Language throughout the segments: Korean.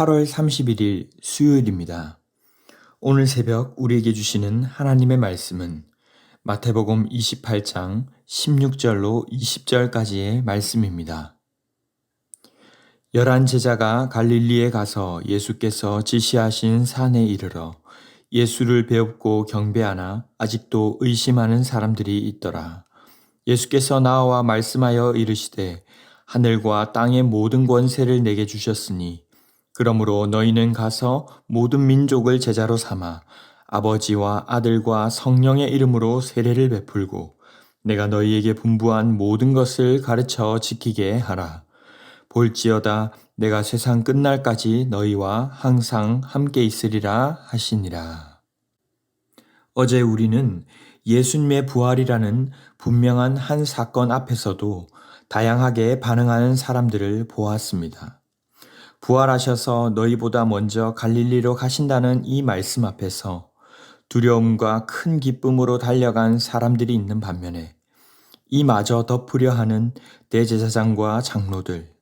8월 31일 수요일입니다. 오늘 새벽 우리에게 주시는 하나님의 말씀은 마태복음 28장 16절로 20절까지의 말씀입니다. 11 제자가 갈릴리에 가서 예수께서 지시하신 산에 이르러 예수를 배웁고 경배하나 아직도 의심하는 사람들이 있더라. 예수께서 나와 말씀하여 이르시되 하늘과 땅의 모든 권세를 내게 주셨으니 그러므로 너희는 가서 모든 민족을 제자로 삼아 아버지와 아들과 성령의 이름으로 세례를 베풀고 내가 너희에게 분부한 모든 것을 가르쳐 지키게 하라. 볼지어다 내가 세상 끝날까지 너희와 항상 함께 있으리라 하시니라. 어제 우리는 예수님의 부활이라는 분명한 한 사건 앞에서도 다양하게 반응하는 사람들을 보았습니다. 부활하셔서 너희보다 먼저 갈릴리로 가신다는 이 말씀 앞에서 두려움과 큰 기쁨으로 달려간 사람들이 있는 반면에 이마저 덮으려 하는 대제사장과 장로들,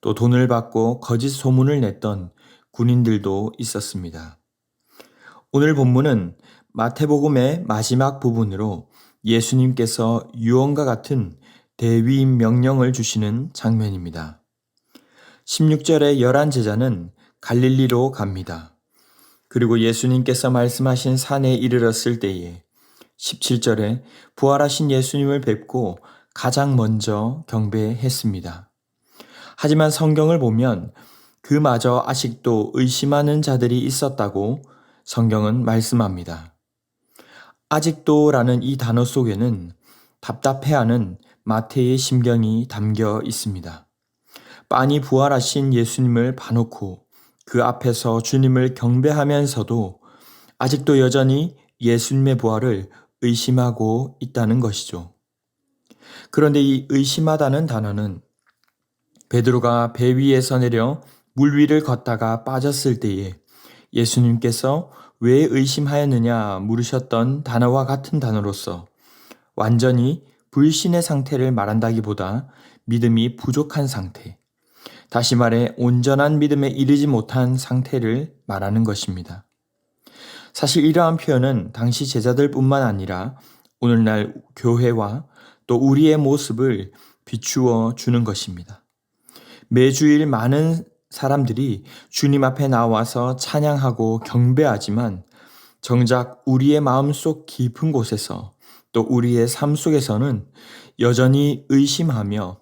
또 돈을 받고 거짓 소문을 냈던 군인들도 있었습니다. 오늘 본문은 마태복음의 마지막 부분으로 예수님께서 유언과 같은 대위임 명령을 주시는 장면입니다. 16절에 11 제자는 갈릴리로 갑니다. 그리고 예수님께서 말씀하신 산에 이르렀을 때에 17절에 부활하신 예수님을 뵙고 가장 먼저 경배했습니다. 하지만 성경을 보면 그마저 아직도 의심하는 자들이 있었다고 성경은 말씀합니다. 아직도라는 이 단어 속에는 답답해하는 마태의 심경이 담겨 있습니다. 빤히 부활하신 예수님을 봐놓고 그 앞에서 주님을 경배하면서도 아직도 여전히 예수님의 부활을 의심하고 있다는 것이죠. 그런데 이 의심하다는 단어는 베드로가 배 위에서 내려 물 위를 걷다가 빠졌을 때에 예수님께서 왜 의심하였느냐 물으셨던 단어와 같은 단어로서 완전히 불신의 상태를 말한다기보다 믿음이 부족한 상태, 다시 말해 온전한 믿음에 이르지 못한 상태를 말하는 것입니다. 사실 이러한 표현은 당시 제자들뿐만 아니라 오늘날 교회와 또 우리의 모습을 비추어 주는 것입니다. 매주일 많은 사람들이 주님 앞에 나와서 찬양하고 경배하지만 정작 우리의 마음속 깊은 곳에서 또 우리의 삶 속에서는 여전히 의심하며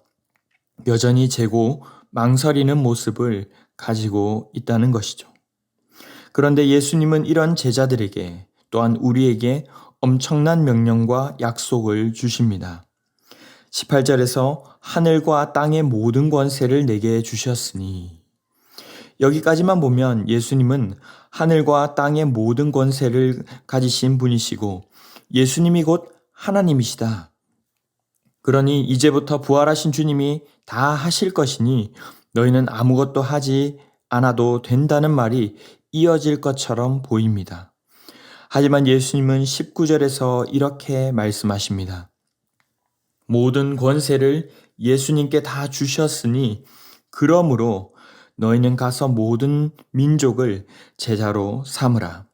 여전히 재고 망설이는 모습을 가지고 있다는 것이죠. 그런데 예수님은 이런 제자들에게 또한 우리에게 엄청난 명령과 약속을 주십니다. 18절에서 하늘과 땅의 모든 권세를 내게 주셨으니 여기까지만 보면 예수님은 하늘과 땅의 모든 권세를 가지신 분이시고 예수님이 곧 하나님이시다. 그러니 이제부터 부활하신 주님이 다 하실 것이니 너희는 아무것도 하지 않아도 된다는 말이 이어질 것처럼 보입니다. 하지만 예수님은 19절에서 이렇게 말씀하십니다. 모든 권세를 예수님께 다 주셨으니 그러므로 너희는 가서 모든 민족을 제자로 삼으라.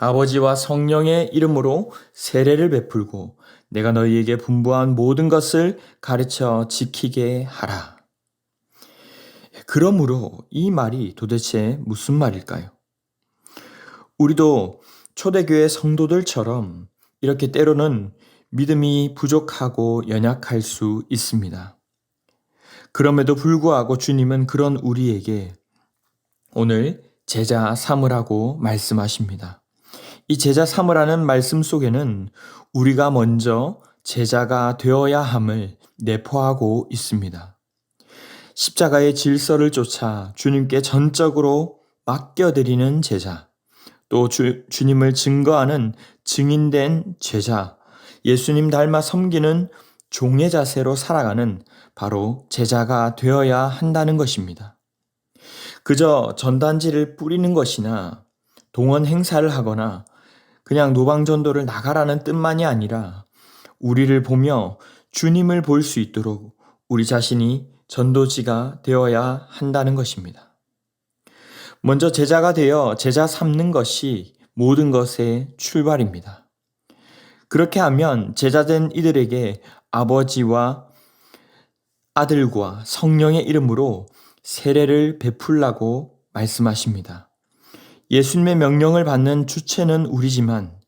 아버지와 성령의 이름으로 세례를 베풀고 내가 너희에게 분부한 모든 것을 가르쳐 지키게 하라. 그러므로 이 말이 도대체 무슨 말일까요? 우리도 초대교회 성도들처럼 이렇게 때로는 믿음이 부족하고 연약할 수 있습니다. 그럼에도 불구하고 주님은 그런 우리에게 오늘 제자 삼으라고 말씀하십니다. 이 제자 삼으라는 말씀 속에는 우리가 먼저 제자가 되어야 함을 내포하고 있습니다. 십자가의 질서를 쫓아 주님께 전적으로 맡겨드리는 제자, 또 주님을 증거하는 증인된 제자, 예수님 닮아 섬기는 종의 자세로 살아가는 바로 제자가 되어야 한다는 것입니다. 그저 전단지를 뿌리는 것이나 동원 행사를 하거나 그냥 노방전도를 나가라는 뜻만이 아니라 우리를 보며 주님을 볼 수 있도록 우리 자신이 전도지가 되어야 한다는 것입니다. 먼저 제자가 되어 제자 삼는 것이 모든 것의 출발입니다. 그렇게 하면 제자된 이들에게 아버지와 아들과 성령의 이름으로 세례를 베풀라고 말씀하십니다. 예수님의 명령을 받는 주체는 우리지만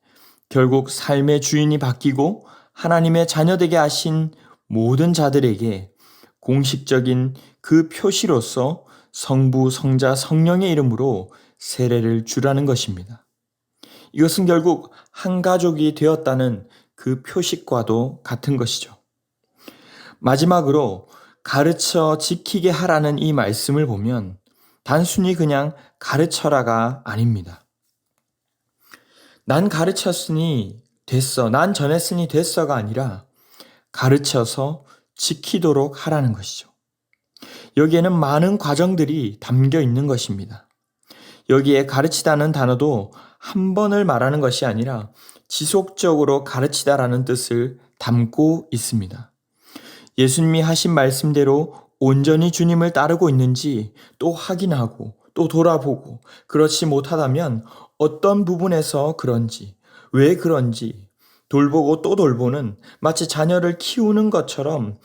결국 삶의 주인이 바뀌고 하나님의 자녀되게 하신 모든 자들에게 공식적인 그 표시로서 성부, 성자, 성령의 이름으로 세례를 주라는 것입니다. 이것은 결국 한 가족이 되었다는 그 표식과도 같은 것이죠. 마지막으로 가르쳐 지키게 하라는 이 말씀을 보면 단순히 그냥 가르쳐라가 아닙니다. 난 가르쳤으니 됐어, 난 전했으니 됐어가 아니라 가르쳐서 지키도록 하라는 것이죠. 여기에는 많은 과정들이 담겨 있는 것입니다. 여기에 가르치다는 단어도 한 번을 말하는 것이 아니라 지속적으로 가르치다라는 뜻을 담고 있습니다. 예수님이 하신 말씀대로 온전히 주님을 따르고 있는지 또 확인하고 또 돌아보고, 그렇지 못하다면 어떤 부분에서 그런지, 왜 그런지 돌보고 또 돌보는, 마치 자녀를 키우는 것처럼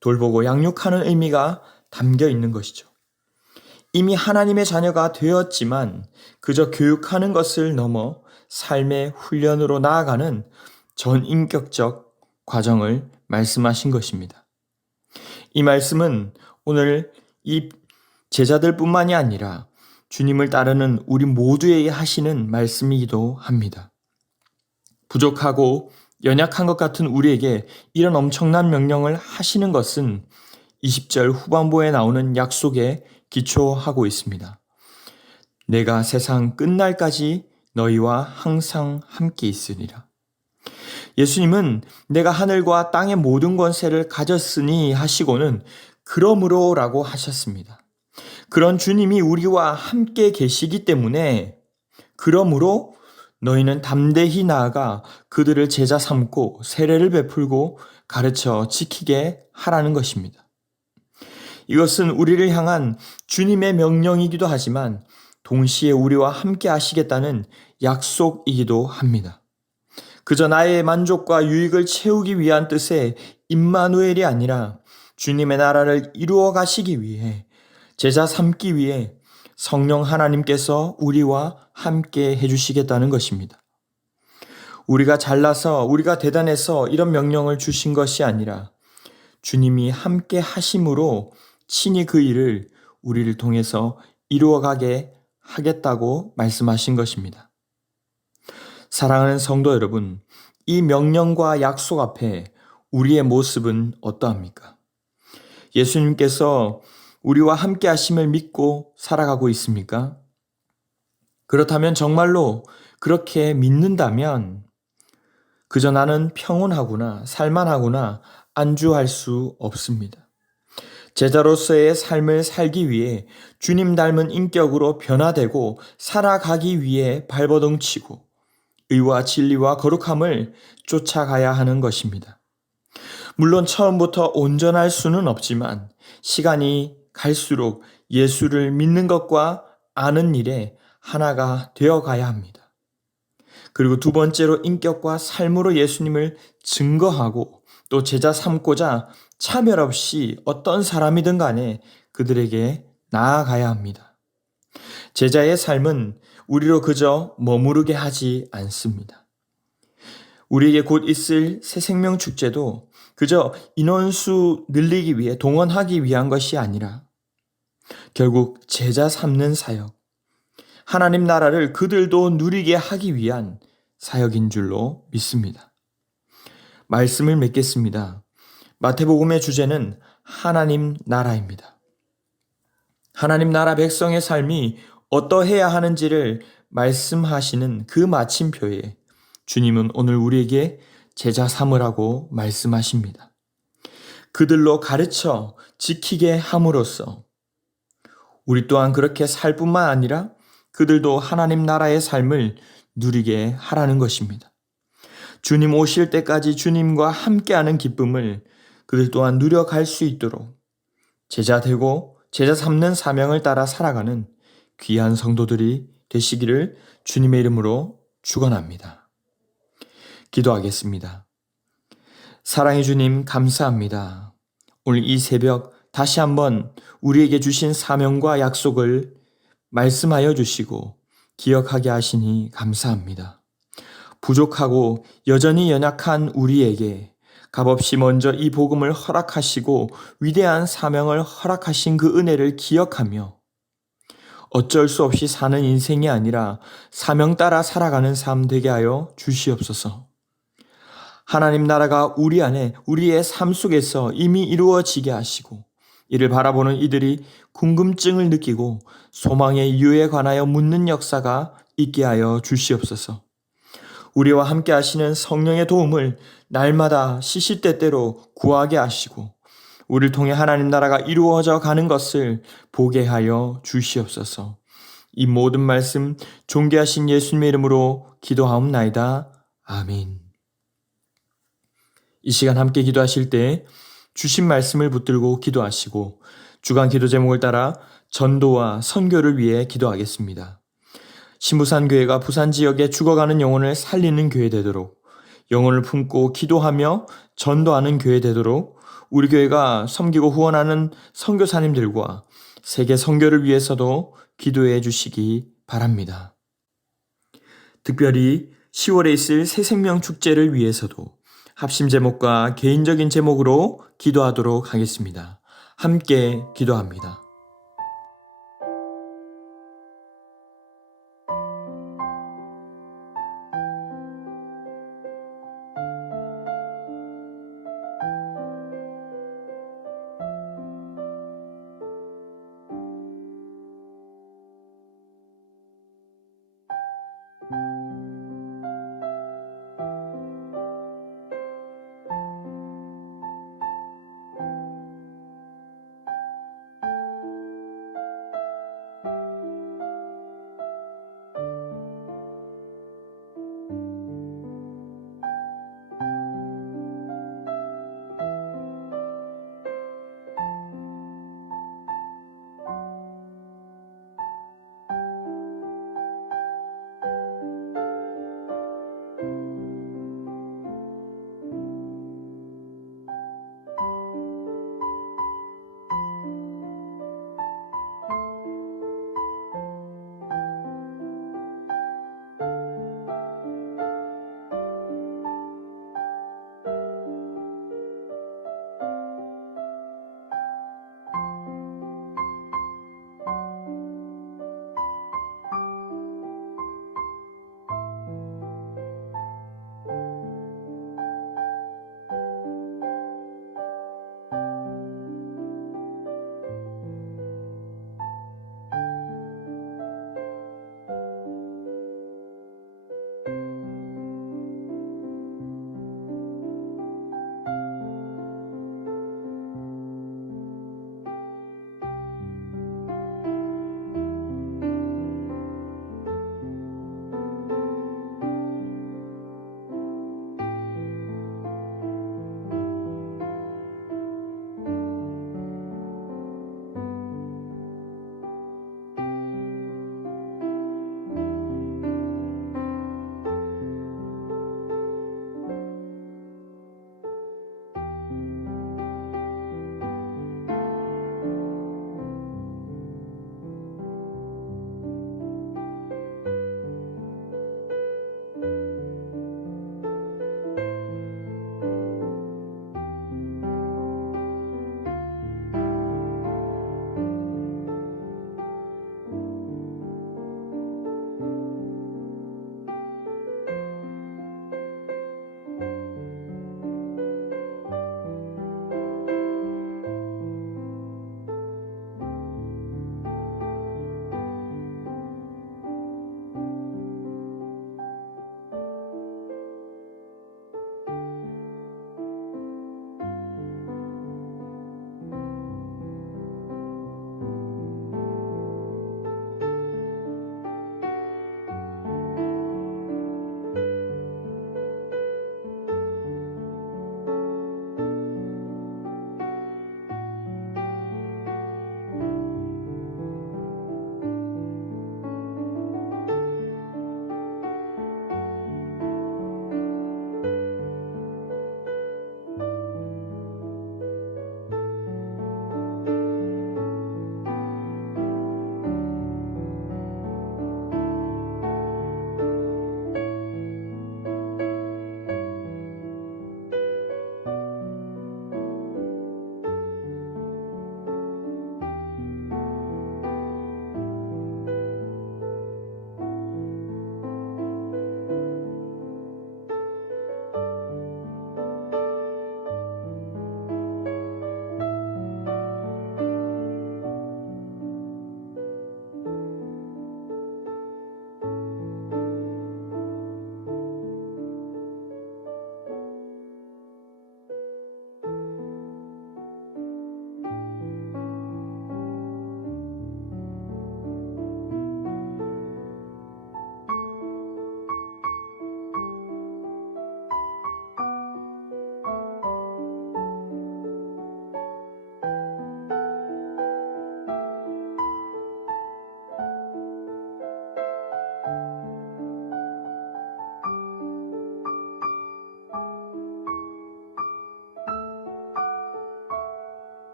돌보고 양육하는 의미가 담겨 있는 것이죠. 이미 하나님의 자녀가 되었지만 그저 교육하는 것을 넘어 삶의 훈련으로 나아가는 전인격적 과정을 말씀하신 것입니다. 이 말씀은 오늘 이 제자들뿐만이 아니라 주님을 따르는 우리 모두에게 하시는 말씀이기도 합니다. 부족하고 연약한 것 같은 우리에게 이런 엄청난 명령을 하시는 것은 20절 후반부에 나오는 약속에 기초하고 있습니다. 내가 세상 끝날까지 너희와 항상 함께 있으리라. 예수님은 내가 하늘과 땅의 모든 권세를 가졌으니 하시고는 그러므로 라고 하셨습니다. 그런 주님이 우리와 함께 계시기 때문에 그러므로 너희는 담대히 나아가 그들을 제자 삼고 세례를 베풀고 가르쳐 지키게 하라는 것입니다. 이것은 우리를 향한 주님의 명령이기도 하지만 동시에 우리와 함께 하시겠다는 약속이기도 합니다. 그저 나의 만족과 유익을 채우기 위한 뜻의 임마누엘이 아니라 주님의 나라를 이루어 가시기 위해, 제자 삼기 위해 성령 하나님께서 우리와 함께 해주시겠다는 것입니다. 우리가 잘나서, 우리가 대단해서 이런 명령을 주신 것이 아니라 주님이 함께 하심으로 친히 그 일을 우리를 통해서 이루어가게 하겠다고 말씀하신 것입니다. 사랑하는 성도 여러분, 이 명령과 약속 앞에 우리의 모습은 어떠합니까? 예수님께서 우리와 함께 하심을 믿고 살아가고 있습니까? 그렇다면, 정말로 그렇게 믿는다면 그저 나는 평온하구나, 살만하구나 안주할 수 없습니다. 제자로서의 삶을 살기 위해 주님 닮은 인격으로 변화되고 살아가기 위해 발버둥치고 의와 진리와 거룩함을 쫓아가야 하는 것입니다. 물론 처음부터 온전할 수는 없지만 시간이 갈수록 예수를 믿는 것과 아는 일에 하나가 되어가야 합니다. 그리고 두 번째로 인격과 삶으로 예수님을 증거하고 또 제자 삼고자 차별 없이 어떤 사람이든 간에 그들에게 나아가야 합니다. 제자의 삶은 우리로 그저 머무르게 하지 않습니다. 우리에게 곧 있을 새 생명 축제도 그저 인원수 늘리기 위해 동원하기 위한 것이 아니라 결국 제자 삼는 사역, 하나님 나라를 그들도 누리게 하기 위한 사역인 줄로 믿습니다. 말씀을 맺겠습니다. 마태복음의 주제는 하나님 나라입니다. 하나님 나라 백성의 삶이 어떠해야 하는지를 말씀하시는 그 마침표에 주님은 오늘 우리에게 제자 삼으라고 말씀하십니다. 그들로 가르쳐 지키게 함으로써 우리 또한 그렇게 살 뿐만 아니라 그들도 하나님 나라의 삶을 누리게 하라는 것입니다. 주님 오실 때까지 주님과 함께하는 기쁨을 그들 또한 누려갈 수 있도록 제자 되고 제자 삼는 사명을 따라 살아가는 귀한 성도들이 되시기를 주님의 이름으로 축원합니다. 기도하겠습니다. 사랑해 주님 감사합니다. 오늘 이 새벽 다시 한번 우리에게 주신 사명과 약속을 말씀하여 주시고 기억하게 하시니 감사합니다. 부족하고 여전히 연약한 우리에게 값없이 먼저 이 복음을 허락하시고 위대한 사명을 허락하신 그 은혜를 기억하며 어쩔 수 없이 사는 인생이 아니라 사명 따라 살아가는 삶 되게 하여 주시옵소서. 하나님 나라가 우리 안에 우리의 삶 속에서 이미 이루어지게 하시고 이를 바라보는 이들이 궁금증을 느끼고 소망의 이유에 관하여 묻는 역사가 있게 하여 주시옵소서. 우리와 함께 하시는 성령의 도움을 날마다 시시때때로 구하게 하시고 우리를 통해 하나님 나라가 이루어져 가는 것을 보게 하여 주시옵소서. 이 모든 말씀 존귀하신 예수님의 이름으로 기도하옵나이다. 아멘. 이 시간 함께 기도하실 때 주신 말씀을 붙들고 기도하시고 주간 기도 제목을 따라 전도와 선교를 위해 기도하겠습니다. 신부산 교회가 부산 지역에 죽어가는 영혼을 살리는 교회 되도록 영혼을 품고 기도하며 전도하는 교회 되도록 우리 교회가 섬기고 후원하는 선교사님들과 세계 선교를 위해서도 기도해 주시기 바랍니다. 특별히 10월에 있을 새생명 축제를 위해서도 합심 제목과 개인적인 제목으로 기도하도록 하겠습니다. 함께 기도합니다.